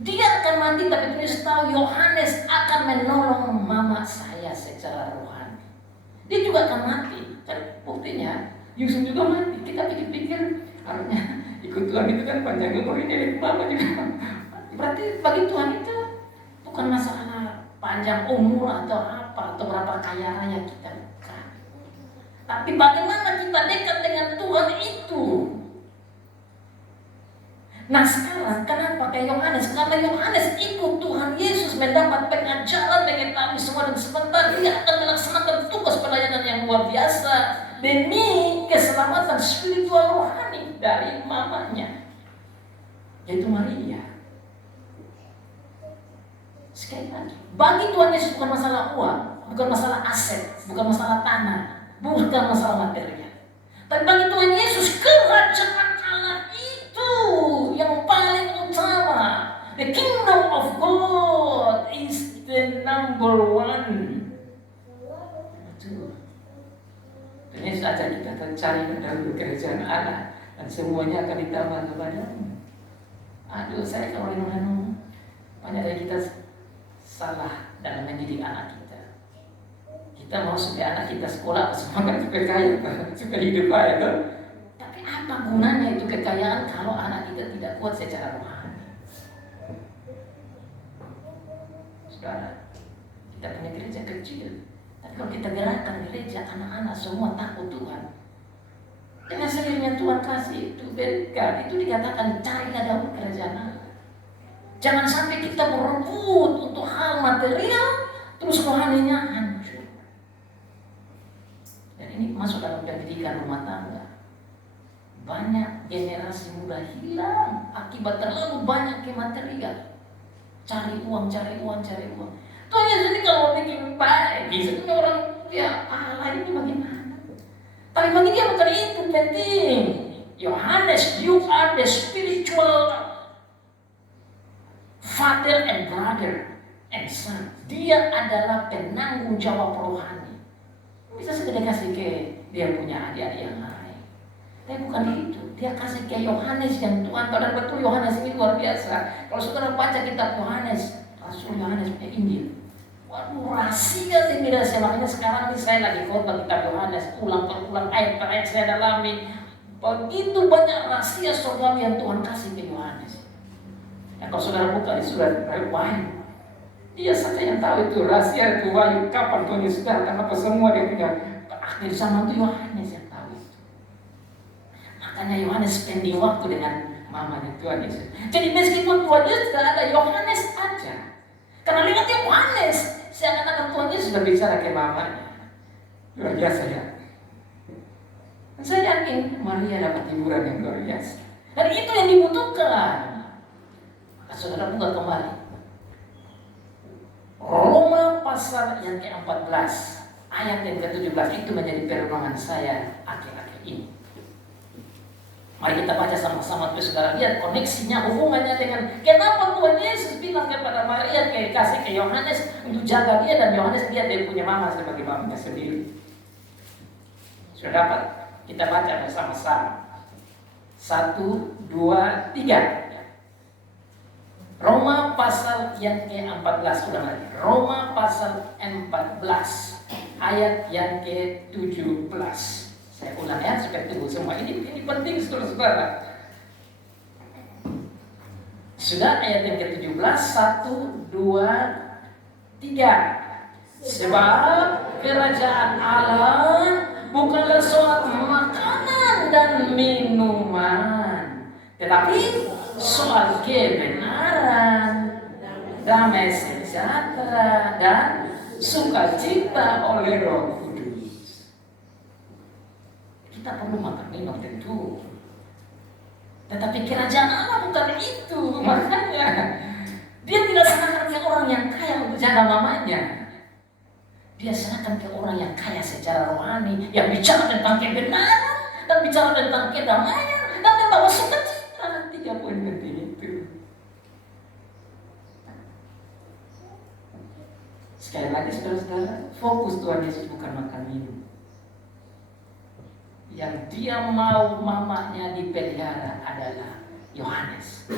Dia akan mati, tapi tulis tahu Yohanes akan menolong mama saya secara rohani. Dia juga akan mati. Jadi buktinya Yusuf juga mati. Kita pikir-pikir harusnya ikut Tuhan itu kan panjang umur ini mama juga. Berarti bagi Tuhan itu bukan masalah panjang umur atau apa atau berapa kaya raya kita, bukan. Tapi bagaimana kita dekat dengan Tuhan itu. Nah sekarang kenapa kayak Yohanes? Karena Yohanes ikut Tuhan Yesus mendapat pengajaran, mengetahui semua dan sebentar dia akan melaksanakan tugas pelayanan yang luar biasa demi keselamatan spiritual rohani dari mamanya, yaitu Maria. Sekali lagi, bagi Tuhan Yesus bukan masalah uang, bukan masalah aset, bukan masalah tanah, bukan masalah material. Tapi bagi Tuhan Yesus kerajaan Allah itu yang paling utama. The kingdom of God is the number one. Betul. Tuhan Yesus ajak kita cari dahulu kerajaan Allah dan semuanya akan ditambah kepadamu. Aduh, saya kalau renung-renung banyak dari kita salah dalam mendidik anak kita. Kita mau supaya anak kita sekolah semua kan supaya kaya, supaya hidup kaya kan? Tapi apa gunanya itu kekayaan kalau anak kita tidak kuat secara rohani? Saudara, kita punya gereja kecil, tapi kalau kita gerakkan gereja, anak-anak semua takut Tuhan. Dengan sendirinya Tuhan kasih itu berkat, itu dikatakan carilah dahulu kerajaan Allah. Jangan sampai kita berebut untuk hal material, terus rohaninya hancur. Dan ini masuk dalam pendidikan rumah tangga. Banyak generasi muda hilang akibat terlalu banyak ke material. Cari uang, cari uang, cari uang. Tuhan Yesus ini kalau bikin baik, bisa orang ya Allah ini bagaimana? Tapi bagi dia bukan itu penting. Yohanes, you are the spiritual father and brother and son. Dia adalah penanggung jawab rohani. Bisa segera kasih ke dia punya adik-adik yang lain. Tapi bukan itu. Dia kasih ke Yohanes yang Tuhan tahu, dan betul Yohanes ini luar biasa. Kalau saudara baca kitab Yohanes, Rasul Yohanes punya Injil. Waduh, rahasia demi rahasia. Makanya sekarang ini saya lagi khotbah kitab Yohanes, ulang per ulang ayat per ayat saya dalami. Begitu banyak rahasia surgawi yang Tuhan kasih ke Yohanes. Ya, kalau saudara buka di surat Wahyu, dia saja yang tahu itu rahasia itu Wahyu, kapan Tuhan Yesus datang, apa semua dia punya. Akhir zaman itu Yohanes yang tahu itu. Makanya Yohanes spending waktu dengan mamanya Tuhan Yesus. Jadi meskipun Tuhan Yesus tidak ada, Yohanes aja. Karena lewat Yohanes, seakan-akan Tuhan Yesus berbicara ke mamanya. Luar biasa ya. Dan saya yakin Maria dapat hiburan yang luar biasa. Dan itu yang dibutuhkan. Saudara buka kembali Roma pasal yang ke-14 ayat yang ke-17, itu menjadi perenungan saya akhir-akhir ini. Mari kita baca sama-sama supaya saudara lihat koneksinya, hubungannya dengan kenapa Tuhan Yesus bilang kepada Maria, kasih ke Yohanes untuk jaga dia, dan Yohanes dia punya mama sebagai mamanya sendiri. Sudah dapat? Kita baca bersama-sama. 1, 2, 3. Roma pasal yang ke-14, ulang lagi. Roma pasal 14 ayat yang ke-17. Saya ulang ya supaya tunggu semua. Ini penting saudara-saudara. Sudah ayat yang ke-17, 1, 2, 3. Sebab kerajaan Allah bukanlah soal makanan dan minuman, Tetapi soal kebenaran, damai sejahtera, dan sukacita oleh Roh Kudus, kita perlu makan minum tentu. Tetapi kerajaan Allah bukan itu. Makanya dia tidak serahkan ke orang yang kaya untuk jaga mamanya. Dia serahkan ke orang yang kaya secara rohani, yang bicara tentang kebenaran dan bicara tentang kedamaian dan membawa sukacita. 3 poin penting itu. Sekali lagi saudara-saudara, fokus Tuhan Yesus bukan makan minum. Yang dia mau mamanya dipelihara adalah Yohanes.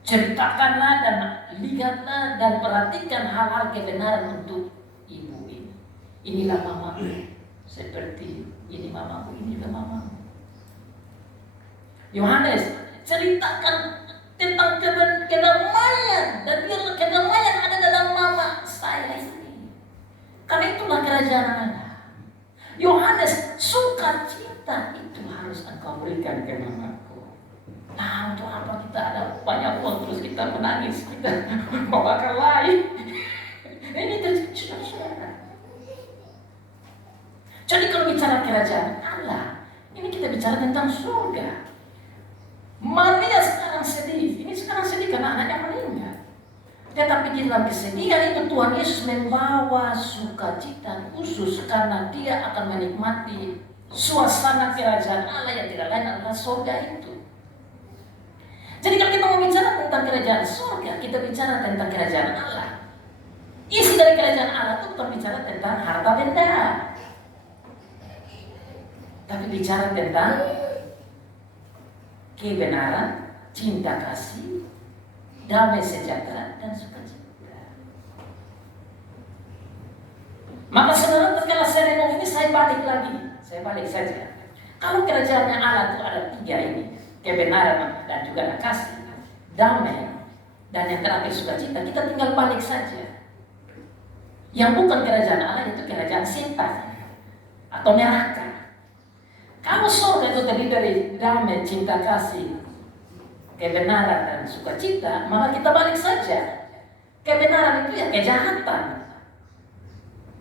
Ceritakanlah dan lihatlah dan perhatikan hal-hal kebenaran untuk ibu ini. Inilah mamaku, seperti ini mamaku, inilah mamaku. Yohanes, ceritakan tentang kedamaian, dan biarlah kedamaian ada dalam mama saya ini. Karena itulah kerajaan Allah. Yohanes, sukacita itu harus engkau berikan ke mamaku. Nah, untuk apa kita ada banyak uang terus kita menangis, kita membakar lain? Ini terjadi. Jadi kalau bicara kerajaan Allah, ini kita bicara tentang surga. Maria sekarang sedih. Ini sekarang sedih karena anaknya meninggal. Tetapi di dalam kesedihan itu Tuhan Yesus membawa sukacita khusus karena dia akan menikmati suasana kerajaan Allah yang tidak lain adalah surga itu. Jadi kalau kita mau bicara tentang kerajaan surga, kita bicara tentang kerajaan Allah. Isi dari kerajaan Allah itu bukan bicara tentang harta benda, tapi bicara tentang kebenaran, cinta kasih, damai sejahtera, dan sukacita. Maka saudara, tatkala saya renung ini, saya balik saja. Kalau kerajaannya Allah itu ada 3 ini, kebenaran dan juga kasih, damai, dan yang terakhir sukacita, kita tinggal balik saja. Yang bukan kerajaan Allah itu kerajaan setan atau neraka. Kalau surga itu terdiri dari damai, cinta kasih, kebenaran dan sukacita, maka kita balik saja. Kebenaran itu ya kejahatan.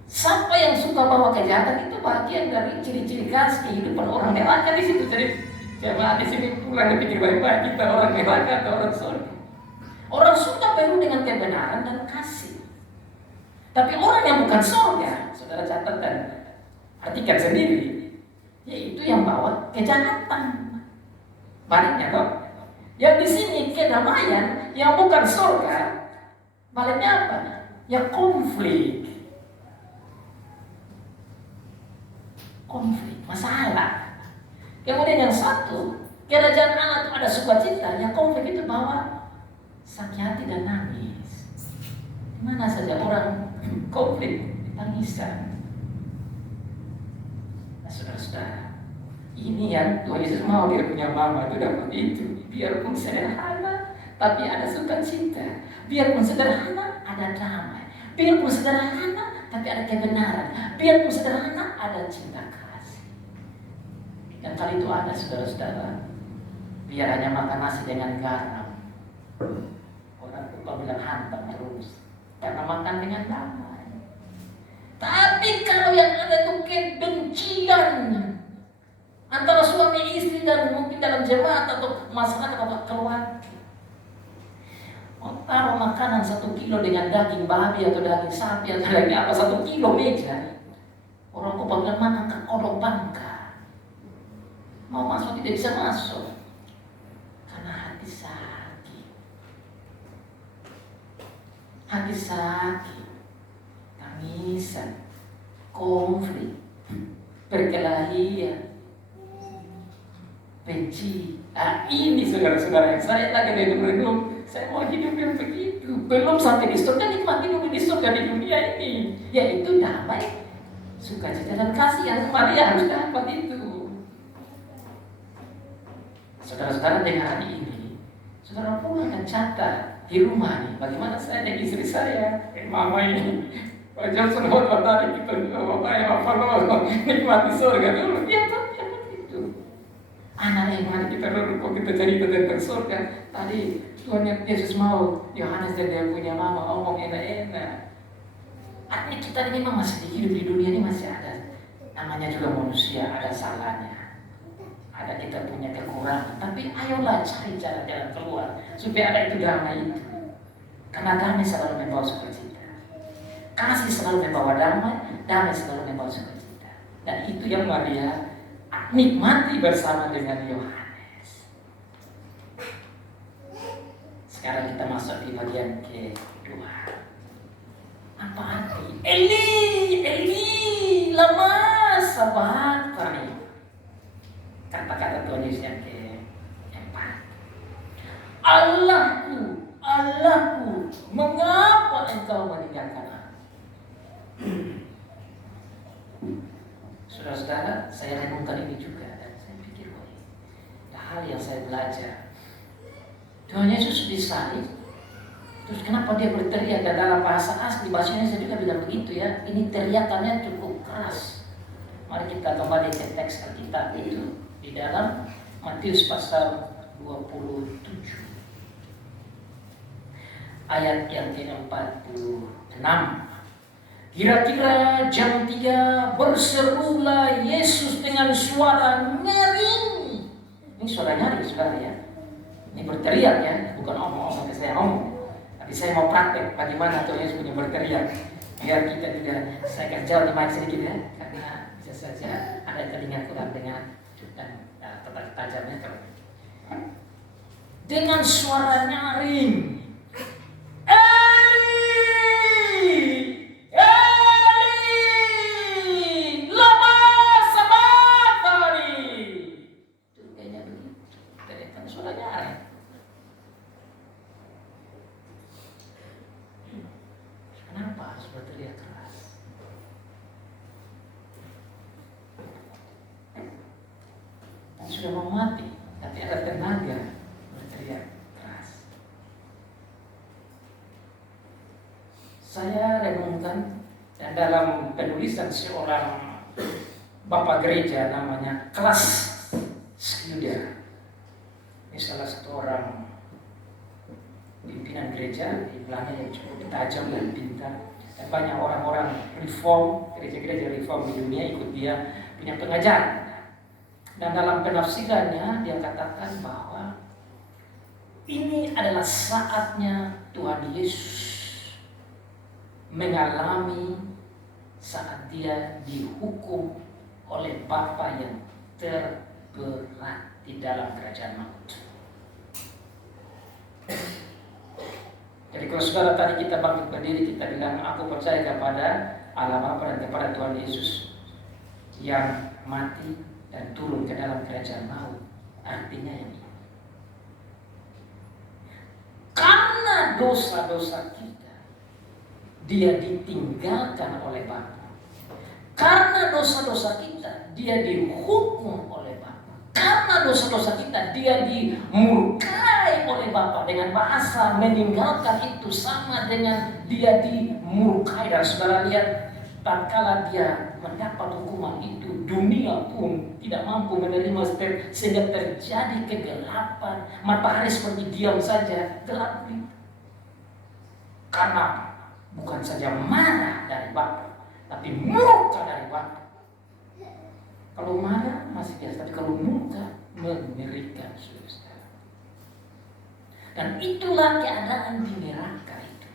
Siapa yang suka bawa kejahatan itu bagian dari ciri-ciri khas kehidupan orang neraka di situ. Jadi jemaat di sini pulang pikir baik-baik, kita orang neraka atau orang surga. Orang surga penuh dengan kebenaran dan kasih. Tapi orang yang bukan surga, saudara catat dan artikan sendiri, yaitu yang bawa kejahatan. Baliknya kok. Yang di sini kedamaian yang bukan surga, baliknya apa? Ya konflik, masalah. Kemudian yang satu, kerajaan Allah itu ada sukacita, yang konflik itu bawa sakit hati dan nangis. Dimana saja orang konflik, tangisan. Saudara-saudara, ini yang Tuhan Yesus mau dia punya mama itu dapat itu. Biarpun sederhana, tapi ada sukacita. Biarpun sederhana, ada damai. Biarpun sederhana, tapi ada kebenaran. Biarpun sederhana, ada cinta kasih. Dan kali itu ada saudara-saudara, biar hanya makan nasi dengan garam. Orang lupa bilang hantam terus, karena makan dengan damai. Tapi kalau yang ada itu kebencian antara suami istri dan mungkin dalam jemaat atau masyarakat atau keluarga, taruh makanan 1 kilo dengan daging babi atau daging sapi atau daging apa 1 kilo meja, orang kok bilang makan ke kodok bangka, mau masuk tidak bisa masuk karena hati sakit, tangisan, konflik, perkelahian, benci. Ini saudara-saudara yang saya lagi renung, saya mau hidup yang begitu. Belum sampai di surga, nikmati dulu di surga di dunia ini, yaitu damai, sukacita dan kasih yang Maria harus dapat itu. Saudara-saudara dengar ini, saudara pun akan catat di rumah nih, bagaimana saya dan istri saya, mama ini, wajar semua matahari kita, bapak yang apa nikmati surga dulu, dia tahu itu. Anak yang mari kita kok kita cari tentang surga. Tadi Tuhan Yesus mau Yohanes dan dia punya mama ngomong enak-enak. Artinya kita ini memang masih hidup di dunia ini masih ada. Namanya juga manusia, ada salahnya. Ada kita punya kekurangan. Tapi ayolah cari jalan-jalan keluar supaya ada itu damai itu. Karena damai selalu membawa sukacita. Kasih selalu membawa damai, damai selalu membawa sukacita. Dan itu yang Maria nikmati bersama dengan Yohanes. Sekarang kita masuk di bagian kedua. Apa arti? Eli, lama sabachthani. Kata-kata Tuhan Yesus yang keempat. Allahku, Allahku, mengapa engkau meninggalkan aku? Saudara-saudara, saya renungkan ini juga dan saya pikir ada hal yang saya belajar. Tuhan Yesus disalib, terus kenapa dia berteriak? Dan dalam bahasa asli, bahasa Indonesia juga bilang begitu ya. Ini teriakannya cukup keras. Mari kita kembali ke teks Alkitab itu di dalam Matius pasal 27 ayat yang ke-46. Kira-kira jam 3 berserulah Yesus dengan suara nyaring. Ini suara nyaring, saudara ya. Ini berteriak ya, bukan omong-omong saya ngomong. Tapi saya mau praktek bagaimana Tuhan Yesus punya berteriak. Biar kita tidak, saya akan jauh di mic sedikit ya, karena bisa saja ada telinga kurang dengar dan tetap tajamnya kalau dengan suara nyaring. Sudah mau mati, tapi ada tenaga berteriak keras. Saya renungkan dan dalam penulisan seorang bapak gereja namanya Klaus Schluter. Ini salah satu orang pimpinan gereja di Belanda yang cukup tajam dan pintar. Dan banyak orang-orang reform, gereja-gereja reform di dunia ikut dia punya pengajaran. Dan dalam penafsirannya dia katakan bahwa ini adalah saatnya Tuhan Yesus mengalami saat dia dihukum oleh Bapa yang terberat di dalam kerajaan maut. Jadi kalau saudara tadi kita bangkit berdiri, kita bilang aku percaya kepada Allah Bapa dan kepada Tuhan Yesus yang mati dan turun ke dalam kerajaan maut. Artinya ini, karena dosa-dosa kita, dia ditinggalkan oleh Bapa. Karena dosa-dosa kita, dia dihukum oleh Bapa. Karena dosa-dosa kita, dia dimurkai oleh Bapa. Dengan bahasa meninggalkan itu sama dengan dia dimurkai. Dan saudara lihat, tatkala dia mendapat hukuman itu, dunia pun tidak mampu menerima sehingga terjadi kegelapan. Matahari seperti diam saja, gelap gulita. Karena bukan saja marah dari Bapa, tapi murka dari Bapa. Kalau marah masih biasa, tapi kalau murka mengerikan, saudara. Dan itulah keadaan di neraka itu.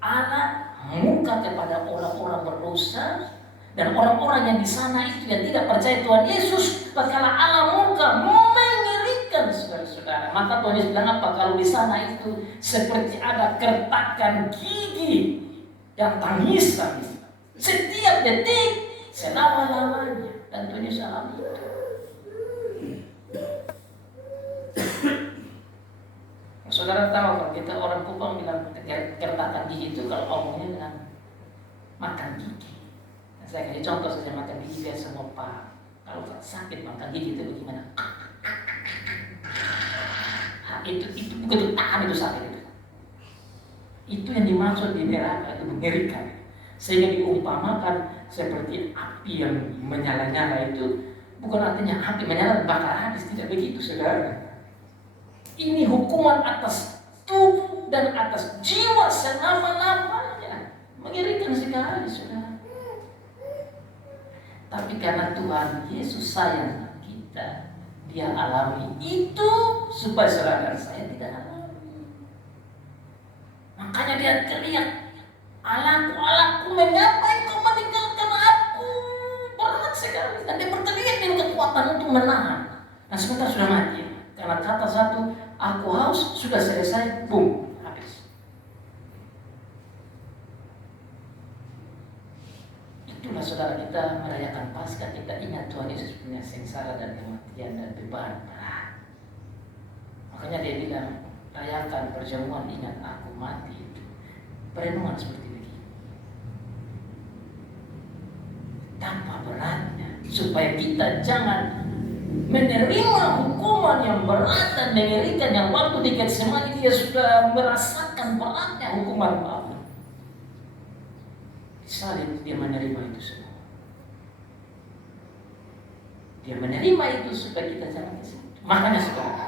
Allah murka kepada orang-orang berdosa. Dan orang-orang yang di sana itu yang tidak percaya Tuhan Yesus, tatkala Allah murka mengerikan, saudara-saudara. Maka Tuhan Yesus bilang apa? Kalau di sana itu seperti ada kertakan gigi dan tangisan setiap detik selama-lamanya. Dan Tuhan Yesus alami itu. Saudara tahu kalau kita orang Kupang bilang kertakan gigi itu kalau omongnya bilang makan gigi. Saya kasih contoh saja, makan gigi biasa mau paham. Kalau sakit makan gigi itu bagaimana? Itu begitu tahan itu sakit itu. Itu yang dimaksud di neraka itu mengerikan. Sehingga diumpamakan seperti api yang menyala-nyala itu bukan artinya api menyala bakar habis, tidak begitu saudara. Ini hukuman atas tubuh dan atas jiwa selama-lamanya. Mengerikan sekali saudara. Tapi karena Tuhan Yesus sayang kita, Dia alami itu supaya saudara dan saya tidak alami. Makanya Dia teriak, "Allahku, Allahku, mengapa Engkau meninggalkan aku?" Berat sekali. Dan Dia berteriak dengan kekuatan untuk menahan. Dan sebentar sudah mati. Karena kata satu, "Aku haus," sudah selesai, boom, habis. Itulah saudara, kita merayakan Paskah, kita ingat Tuhan Yesus punya sengsara dan kematian dan beban berat. Makanya Dia bilang, rayakan perjamuan, ingat aku mati itu. Perenungan seperti begini. Tanpa beratnya, supaya kita jangan menerima hukuman yang berat dan mengerikan yang waktu di Getsemani Dia sudah merasakan beratnya hukuman Allah. Disalib Dia menerima itu semua. Dia menerima itu supaya kita jangan ke situ. Makanya saudara,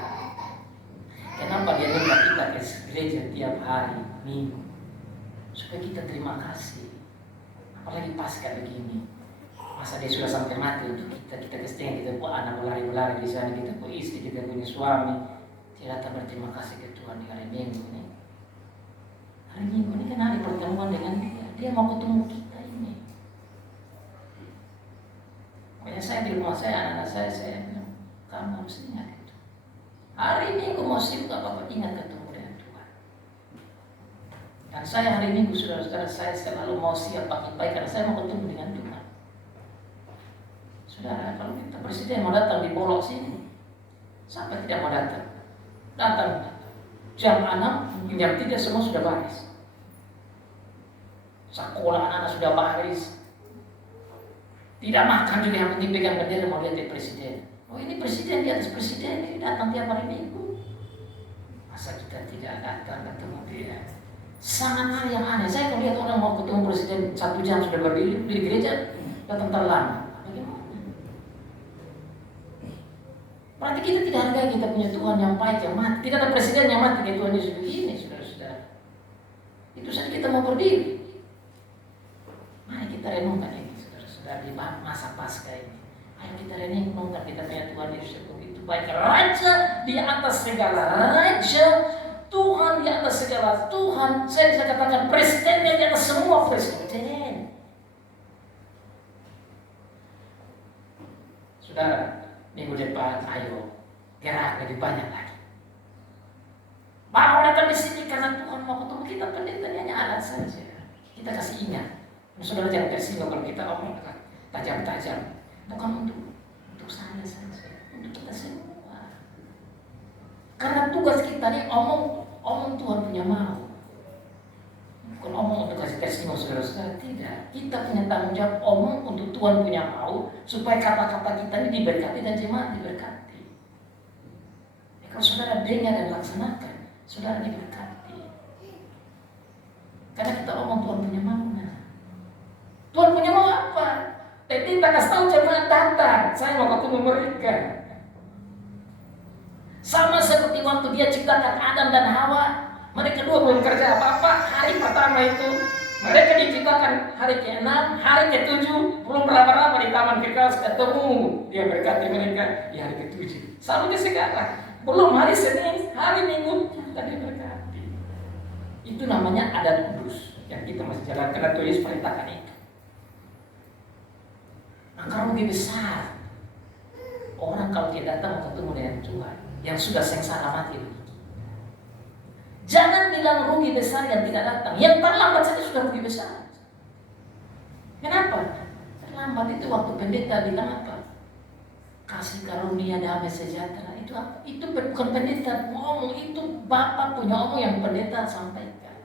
kenapa Dia minta kita ke gereja tiap hari Minggu? Supaya kita terima kasih. Apalagi Paskah begini. Masa Dia sudah sampai mati untuk kita kesetiaan, kita punya anak berlari-lari di sana, kita punya istri, kita punya suami. Tidak tak berterima kasih ke Tuhan di hari Minggu ini. Hari Minggu ini kan hari pertemuan dengan Dia. Dia mau ketemu kita ini. Makanya saya di rumah saya, anak-anak saya bilang, kamu harus ingat itu. Hari Minggu mau sibuk apa-apa, ingat ketemu dengan Tuhan. Dan saya hari Minggu, saudara-saudara, saya selalu mau siap pakai karena saya mau ketemu dengan Tuhan. Saudara, kalau kita presiden mau datang di Bolok sini, sampai tidak mau datang. Datang jam 6, jam 3 semua sudah baris. Sekolah anak-anak sudah baris. Tidak makan juga, yang penting pegang bendera mau lihat presiden. Oh ini presiden, di atas presiden, ini datang tiap hari Minggu. Masa kita tidak datang ketemu Dia? Sangat hal yang aneh. Saya kalau lihat orang mau ketemu presiden 1 jam sudah berdiri di gereja, datang terlambat. Berarti kita tidak hargai kita punya Tuhan yang baik, yang mati. Tidak ada presiden yang mati kayak Tuhan Yesus begini, saudara-saudara. Itu saja kita mau berdiri. Mari kita renungkan ini, saudara-saudara, di masa Paskah ini. Ayo kita renungkan kita punya Tuhan Yesus yang begitu baik. Raja di atas segala raja, Tuhan di atas segala Tuhan. Saya bisa katakan presidennya di atas semua presiden. Saudara, minggu depan ayo gerak lebih banyak lagi. Mau datang di sini karena Tuhan mau ketemu kita, pendetanya hanya alat saja. Kita kasih ingat. Saudara jangan tersinggung kalau kita omong tajam-tajam. Bukan untuk saya saja, untuk kita semua. Karena tugas kita nih omong Tuhan punya mau. Bukan omong untuk kasih tersinggung saudara-saudara, tidak. Kita punya tanggung jawab omong untuk Tuhan punya mau, supaya kata-kata kita ini diberkati dan jemaat diberkati. Ya, kalau saudara dengar dan laksanakan, saudara diberkati. Karena kita omong Tuhan punya mau. Tuhan punya mau apa? Kita kasih tahu jemaat datang, saya mau ketemu mereka. Sama seperti waktu Dia ciptakan Adam dan Hawa. Mereka dua belum kerja apa-apa. Hari pertama itu mereka diciptakan hari ke-6, hari ke-7 belum berapa-apa di Taman Firdaus ketemu. Dia berkati mereka di hari ke-7. Sampai sekarang belum hari Senin, hari Minggu tadi berkati. Itu namanya adat kudus yang kita masih jalankan dan Tuhan Yesus perintahkan itu. Maka rugi besar orang kalau dia datang ketemu dengan Tuhan yang sudah sengsara mati. Jangan bilang rugi besar yang tidak datang. Yang terlambat saja sudah rugi besar. Kenapa? Terlambat itu waktu pendeta bilang apa? Kasih karunia damai sejahtera. Itu apa? Itu bukan pendeta ngomong, itu Bapak punya omong yang pendeta sampaikan.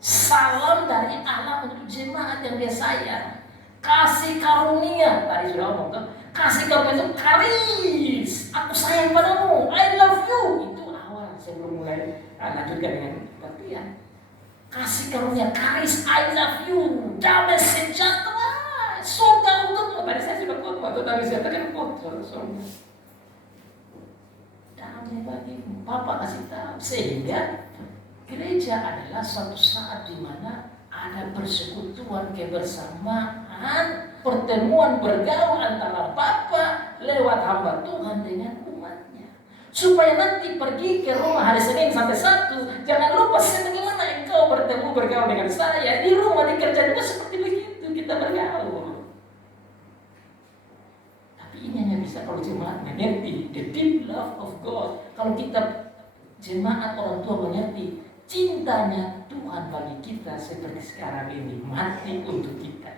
Salam dari Allah untuk jemaat yang Dia sayang. Kasih karunia. Tadi sudah ngomong kan? Kasih karunia itu karis. Aku sayang padamu. I love you. Itu awal sebelum mulai lanjutkan dengan kebaktian. Kasih karunia, karis, I love you, damai sejahtera, surga untukmu. tadi saya sudah khotbah, tetapi saya tadi kotor soalnya. Damai bagimu, Papa kasih tahu. Sehingga gereja adalah suatu saat di mana ada persekutuan, kebersamaan, pertemuan bergaul antara Bapa lewat hamba Tuhan dengan umatnya. Supaya nanti pergi ke rumah hari Senin sampai Sabtu, jangan lupa bagaimana engkau bertemu bergaul dengan saya. Di rumah, di kerja juga seperti begitu, kita bergaul. Tapi ini hanya bisa kalau jemaat mengerti the deep love of God. Kalau kita jemaat orang tua mengerti cintanya Tuhan bagi kita seperti sekarang ini, mati untuk kita,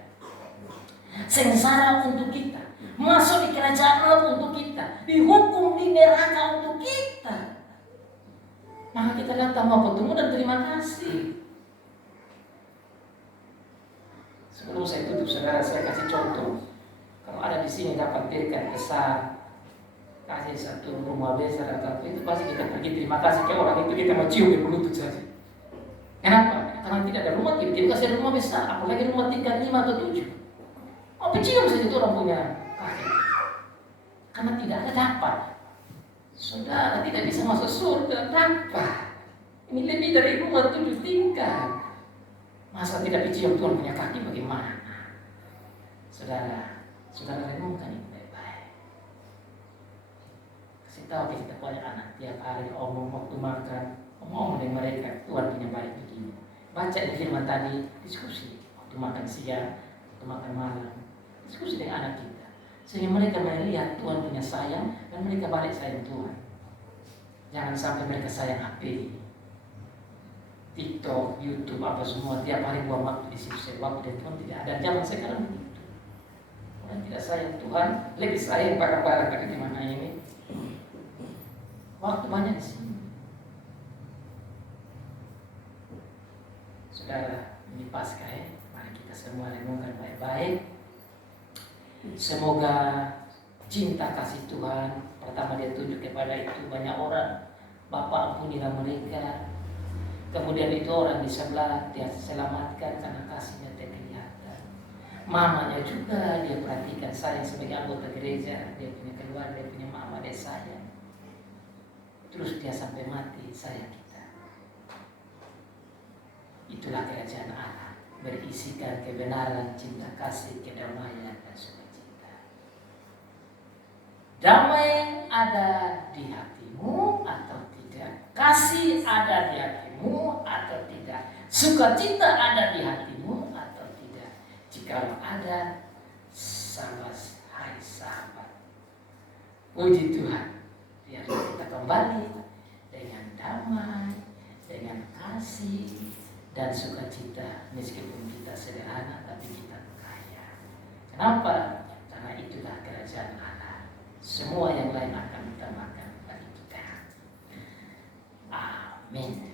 sengsara untuk kita, masuk di kerajaan Allah untuk kita, dihukum di neraka untuk kita. Maka kita datang mau bertemu dan terima kasih. Sebelum saya tutup, saudara, saya kasih contoh. Kalau ada di sini dapat berkat besar, kasih satu rumah besar atau apa, itu pasti kita pergi terima kasih ke orang itu, kita mau cium di lutut saja. Kenapa? Karena tidak ada rumah, tiba-tiba kasih rumah besar, apalagi rumah tingkat 5 atau 7. Oh, cium saja itu orang punya kaki. Karena tidak ada dapat. Saudara tidak bisa masuk surga, dapat. Ini lebih dari rumah 7 tingkat. Masa tidak dicium Tuhan punya kaki, bagaimana? Saudara renungkan ini baik-baik. Kasih tahu kita banyak anak tiap hari omong waktu makan, omong dengan mereka, Tuhan punya baik begini. Baca di firman tadi, diskusi waktu makan siang, waktu makan malam, diskusi dengan anak kita, sehingga mereka melihat Tuhan punya sayang dan mereka balik sayang Tuhan. Jangan sampai mereka sayang HP, TikTok, YouTube, apa semua, tiap hari buang waktu di situ, waktu dan Tuhan tidak ada. Zaman sekarang begitu. Orang tidak sayang Tuhan, lebih sayang barang-barang kayak gimana ini. Waktu banyak di sini. Saudara, ini Paskah ya, mari kita semua renungkan baik-baik. Semoga cinta kasih Tuhan, pertama dia tunjuk kepada itu banyak orang, Bapa ampunilah mereka. Kemudian itu orang di sebelah dia selamatkan karena kasihnya terkelihatan. Mamanya juga dia perhatikan, sayang sebagai anggota gereja, dia punya keluarga, dia punya mama, dia sayang. Terus dia sampai mati sayang kita. Itulah kerajaan Allah, berisikan kebenaran, cinta kasih, kedamaian dan sukacita. Damai ada di hatimu atau tidak? Kasih ada di hatimu atau tidak? Sukacita ada di hatimu atau tidak? Jikalau ada, hai sahabat, puji Tuhan, biar kita kembali dengan damai, dengan kasih dan sukacita, meskipun kita sederhana tapi kita kaya. Kenapa? Karena itulah kerajaan Allah. Semua yang lain akan ditambahkan bagi kita. Amin.